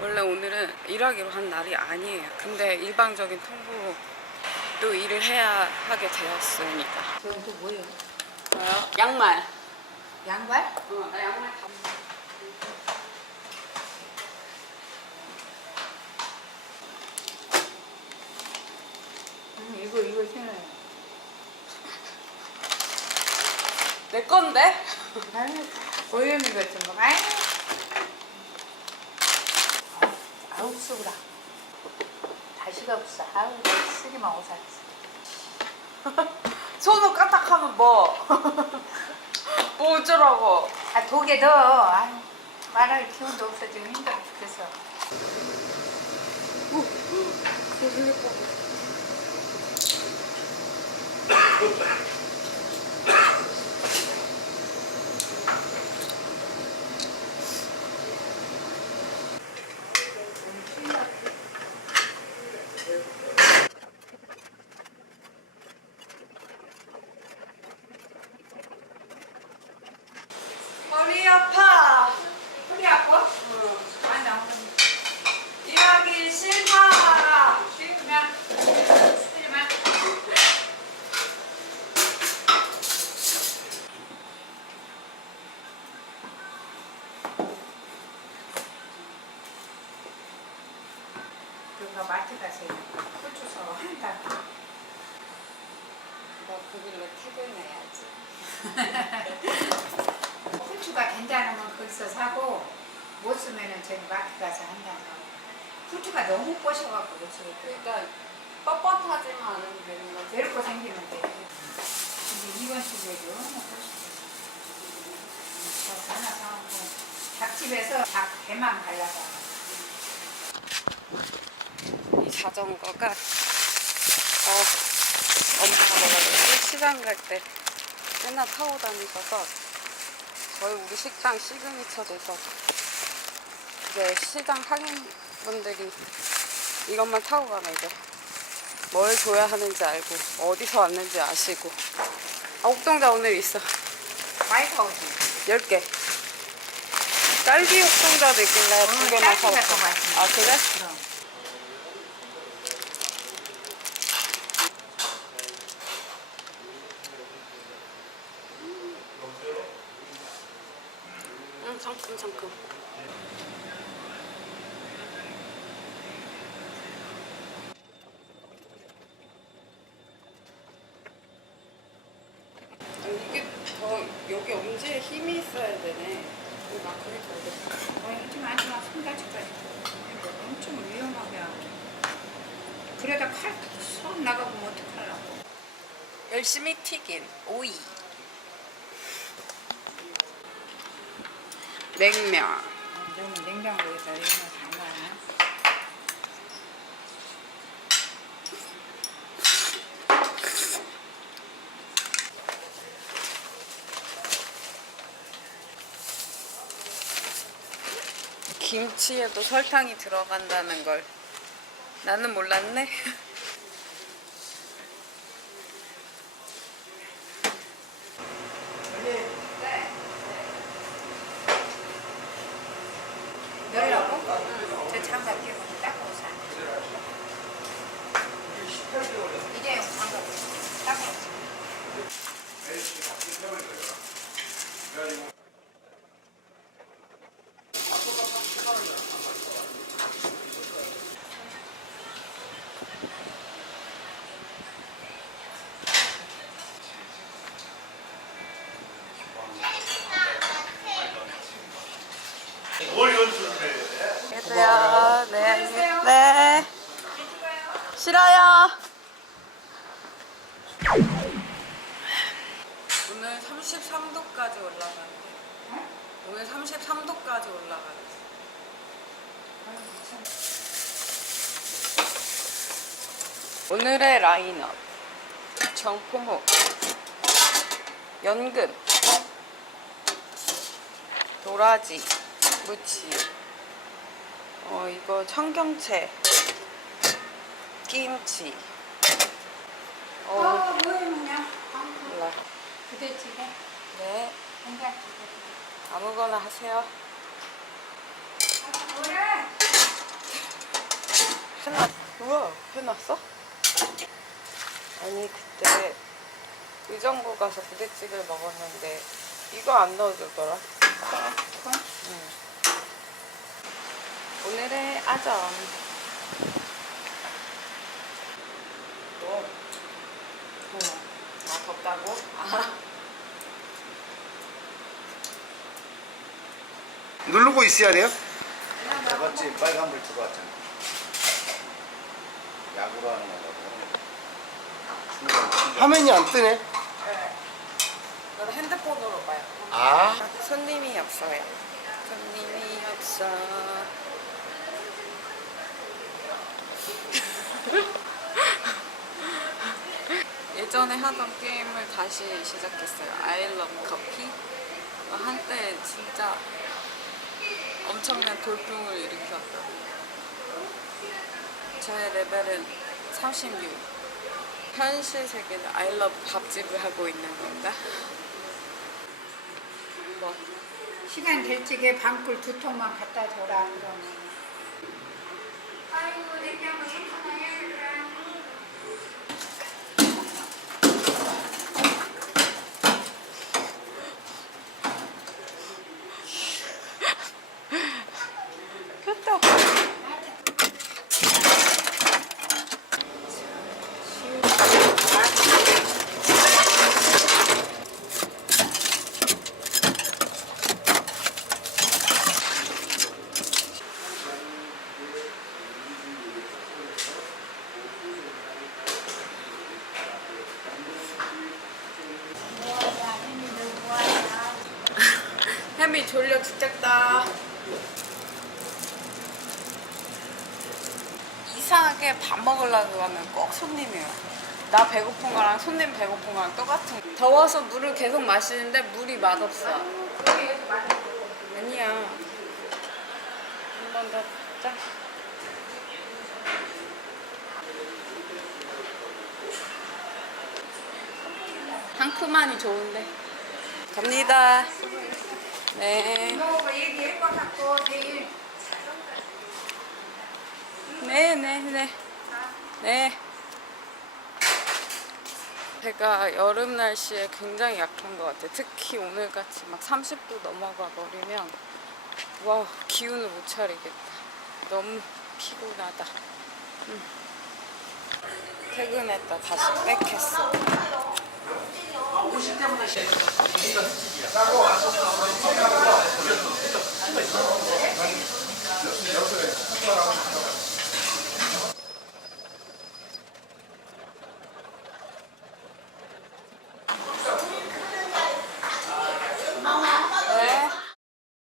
원래 오늘은 일하기로 한 날이 아니에요. 근데 일방적인 통보로 또 일을 해야 하게 되었습니다. 저건 또 뭐예요? 저요? 양말. 양발? 어, 나 양말 다. 음, 이거 이거 신어요. 내 건데? 아유, 고양이 같은 거. 아유. 아우 쓰구라. 다시가 없어. 아우 쓰기만 오사. 손을 까딱하면 뭐? 뭐 어쩌라고? 아 독에 넣어. 아유 말할 기운도 없어 지금 힘들어 죽겠어. 머리 아파. 허리 아파? 많이 나오는. 일하기 싫다. 그냥 쓰지마. 그가 마트 가서 고추 사 한다. 너 그길래 퇴근해야지. 후추가 괜찮으면 거기서 사고 못 쓰면은 저기 마트 가서 한다고. 후추가 너무 꼬셔갖고 못 쓰겠다. 그러니까 뻣뻣하지만 되는 거지. 내놓고 생기는데. 근데 이건 집에 너무 꼬셔. 저 하나 사갖고 닭집에서 닭 배만 갈라서. 이 자전거가 어, 엄마가 먹어가지고 시장 갈 때 맨날 타고 다니셔서 저희 우리 식당 시그니처 돼서 이제 시장 상인분들이 이것만 타고 가면 이제 뭘 줘야 하는지 알고 어디서 왔는지 아시고 아 옥동자 오늘 있어 많이 사오지. 10개 딸기 옥동자도 있길래 두 오늘 개만 사왔어. 아 그래? 그럼. 잠깐. 아니, 이게 더 여기 엄지에 힘이 있어야 되네. 막 그게 더 어렵다 어, 하지 마 하지 마 손가락까지 이거 엄청 위험하게 하고. 그러다 칼 손 나가보면 어떡하려고. 열심히 튀긴 오이 냉면. 너무 냉장고에다 거 담아 김치에도 설탕이 들어간다는 걸 나는 몰랐네 열라고? 저 장갑 끼고 닦고 오사 일회용 장갑 닦고 오사 뭘 연습을 해? 얘들아 네, 네. 싫어요 오늘 33도까지 올라가는데. 오늘 33도까지 올라가는데. 오늘의 라인업. 정포목 연근 도라지. 무치. 어 이거 청경채. 김치. 어? 몰라 부대찌개, 네 된장찌개. 아무거나 하세요 아, 뭐래? 해놨, 우와, 해놨어? 아니, 그때 의정부 가서 부대찌개를 먹었는데 이거 안 넣어주더라. 응. 오늘의 아점. 어. 아, 덥다고? 아. 누르고 있어야 돼요? 저번지 빨간불 들어왔잖아. 야구로 하는 거라고. 화면이 안 뜨네. 이건 핸드폰으로 봐요. 아. 손님이 없어요. 손님이 없어. 예전에 하던 게임을 다시 시작했어요. I love coffee. 어, 한때 진짜 엄청난 돌풍을 일으켰다. 저의 레벨은 36. 현실 세계는 I love 밥집을 하고 있는 건가? 뭐? 시간 될 적에 방꿀 두 통만 갖다 줘라 그러면. 아이고 냉장고 괜찮아요. 됐다. 햄이 졸려 죽겠다. 이상하게 밥 먹으려고 하면 꼭 손님이에요. 나 배고픈 거랑 손님 배고픈 거랑 똑같은 거. 더워서 물을 계속 마시는데 물이 맛없어. 아니야. 한 번 더 짜. 상큼하니 좋은데. 갑니다. 네. 네, 네, 네. 네. 제가 여름 날씨에 굉장히 약한 것 같아요. 특히 오늘같이 막 30도 넘어가 버리면 와 기운을 못 차리겠다. 너무 피곤하다. 음. 퇴근했다 다시 빽했 어.